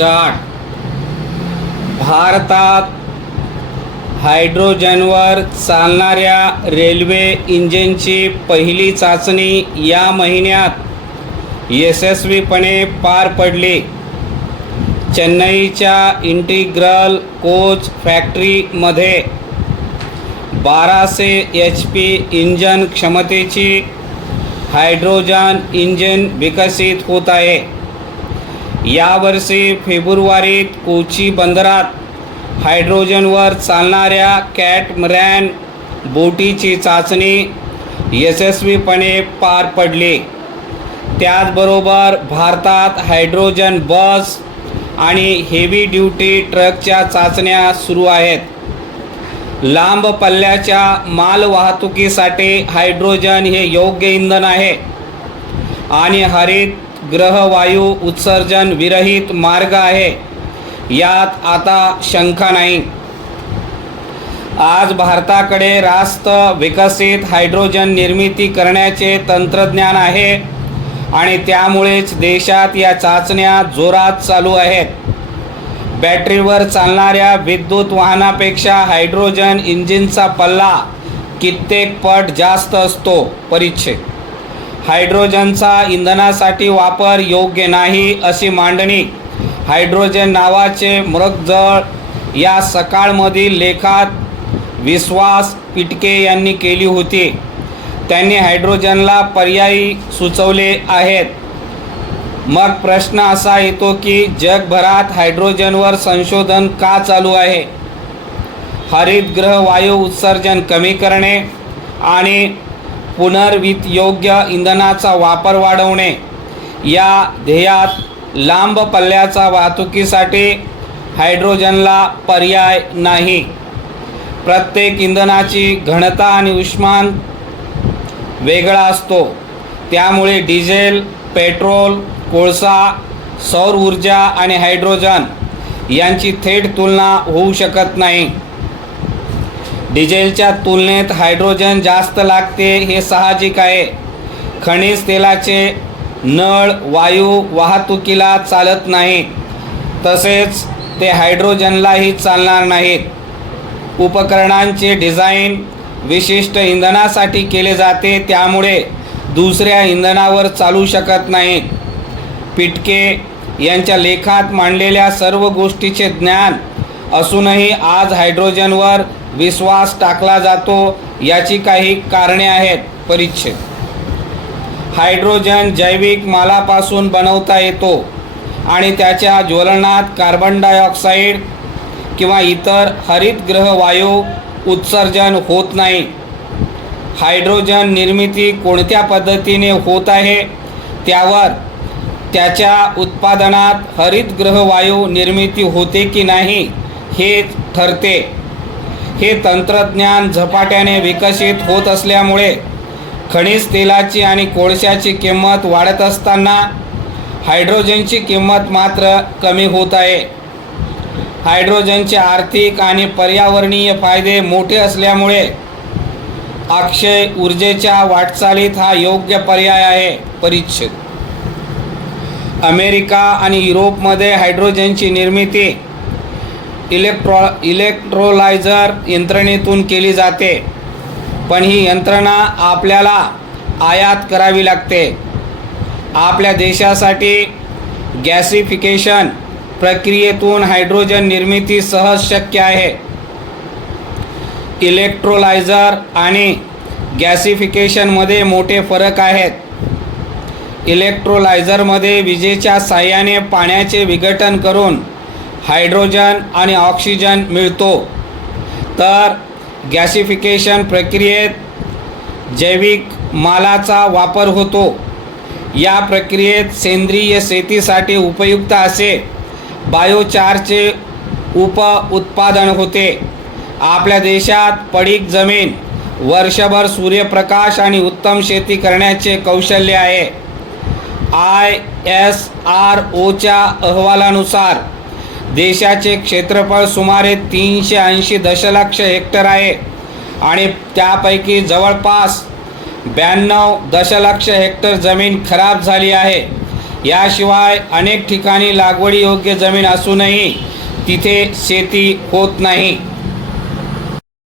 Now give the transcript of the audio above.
Start. भारतात हायड्रोजनवर चालणाऱ्या railway इंजिनची पहिली चाचणी या महिन्यात यशस्वीपणे पार पडली. चेन्नईच्या इंटिग्रल कोच फॅक्टरीमध्ये 1200 HP इंजन क्षमतेची हायड्रोजन इंजिन विकसित होत आहे. यावर्षी फेब्रुवारीत कोची बंदरात हायड्रोजनवर चालणाऱ्या कॅटमरॅन बोटीची चाचणी यशस्वीपणे पार पडली. त्याचबरोबर भारतात हायड्रोजन बस आणि हेवी ड्युटी ट्रकच्या चाचण्या सुरू आहेत. लांब पल्ल्याच्या मालवाहतुकीसाठी हायड्रोजन हे योग्य इंधन आहे आणि हरित ग्रहवायू उत्सर्जन विरहित मार्ग आहे, यात आता शंका नाही. आज भारताकडे रास्त विकसित हायड्रोजन निर्मिती करण्याचे तंत्रज्ञान आहे आणि त्यामुळेच देशात या चाचण्या जोरात चालू आहेत. बॅटरीवर चालणाऱ्या विद्युत वाहनापेक्षा हायड्रोजन इंजिनचा पल्ला कित्येक पट जास्त असतो. परिच्छेद. हायड्रोजनचा इंधनासाठी वापर योग्य नाही अशी मांडणी हायड्रोजन नावाचे मृगजळ या सकाळमधील लेखात विश्वास पिटके यांनी केली होती. त्यांनी हायड्रोजनला पर्यायी सुचवले आहेत. मग प्रश्न असा येतो की जगभरात हायड्रोजनवर संशोधन का चालू आहे? हरितगृह वायू उत्सर्जन कमी करणे आणि पुनर्वितयोग्य इंधनाचा वापर वाढवणे या ध्येयात लांब पल्ल्याचा वाहतुकीसाठी हायड्रोजनला पर्याय नाही. प्रत्येक इंधनाची घनता आणि उष्मांक वेगळा असतो. त्यामुळे डिझेल, पेट्रोल, कोळसा, सौर ऊर्जा आणि हायड्रोजन यांची थेट तुलना होऊ शकत नाही. डिझेलच्या तुलनेत हायड्रोजन जास्त लागते हे साहजिक आहे. खनिज तेलाचे नळ वायू वाहतुकीला चालत नाही, तसेच ते हायड्रोजनलाही चालणार नाहीत. उपकरणांचे डिझाईन विशिष्ट इंधनासाठी केले जाते, त्यामुळे दुसऱ्या इंधनावर चालू शकत नाहीत. पिटके यांच्या लेखात मांडलेल्या सर्व गोष्टीचे ज्ञान असूनही आज हायड्रोजनवर विश्वास टाकला जातो, याची काही कारणे आहेत. परिच्छेद. हायड्रोजन जैविक मालापासून बनवता येतो आणि त्याच्या ज्वलनात कार्बन डायऑक्साईड किंवा इतर हरितगृह वायू उत्सर्जन होत नाही. हायड्रोजन निर्मिती कोणत्या पद्धतीने होत आहे त्यावर त्याच्या उत्पादनात हरितगृह वायू निर्मिती होते की नाही हे ठरते. हे तंत्रज्ञान झपाट्याने विकसित होत असल्यामुळे खनिज तेलाची आणि कोळशाची किंमत वाढत असताना हायड्रोजनची किंमत मात्र कमी होत आहे. हायड्रोजनचे आर्थिक आणि पर्यावरणीय फायदे मोठे असल्यामुळे अक्षय ऊर्जेच्या वाटचालीत हा योग्य पर्याय आहे. परिच्छेद. अमेरिका आणि युरोपमध्ये हायड्रोजनची निर्मिती इलेक्ट्रोलायझर यंत्रणेतून केली जाते, पण ही यंत्रणा आपल्याला आयात करावी लागते. आपल्या देशासाठी गॅसिफिकेशन प्रक्रियेतून हायड्रोजन निर्मिती सहज शक्य आहे. इलेक्ट्रोलायझर आणि गॅसिफिकेशनमध्ये मोठे फरक आहेत. इलेक्ट्रोलायझरमध्ये विजेच्या साहाय्याने पाण्याचे विघटन करून हायड्रोजन आणि ऑक्सिजन मिळतो, तर गॅसिफिकेशन प्रक्रियेत जैविक मालाचा वापर होतो. या प्रक्रियेत सेंद्रिय शेतीसाठी उपयुक्त असे बायोचारचे उत्पादन होते. आपल्या देशात पडीक जमीन, वर्षभर सूर्यप्रकाश आणि उत्तम शेती करण्याचे कौशल्य आहे. ISROच्या अहवालानुसार देशाचे क्षेत्रफळ सुमारे 380 दशलक्ष हेक्टर आहे आणि त्यापैकी जवळपास 92 दशलक्ष हेक्टर जमीन खराब झाली आहे. याशिवाय अनेक ठिकाणी लागवडी योग्य जमीन असूनही तिथे शेती होत नाही.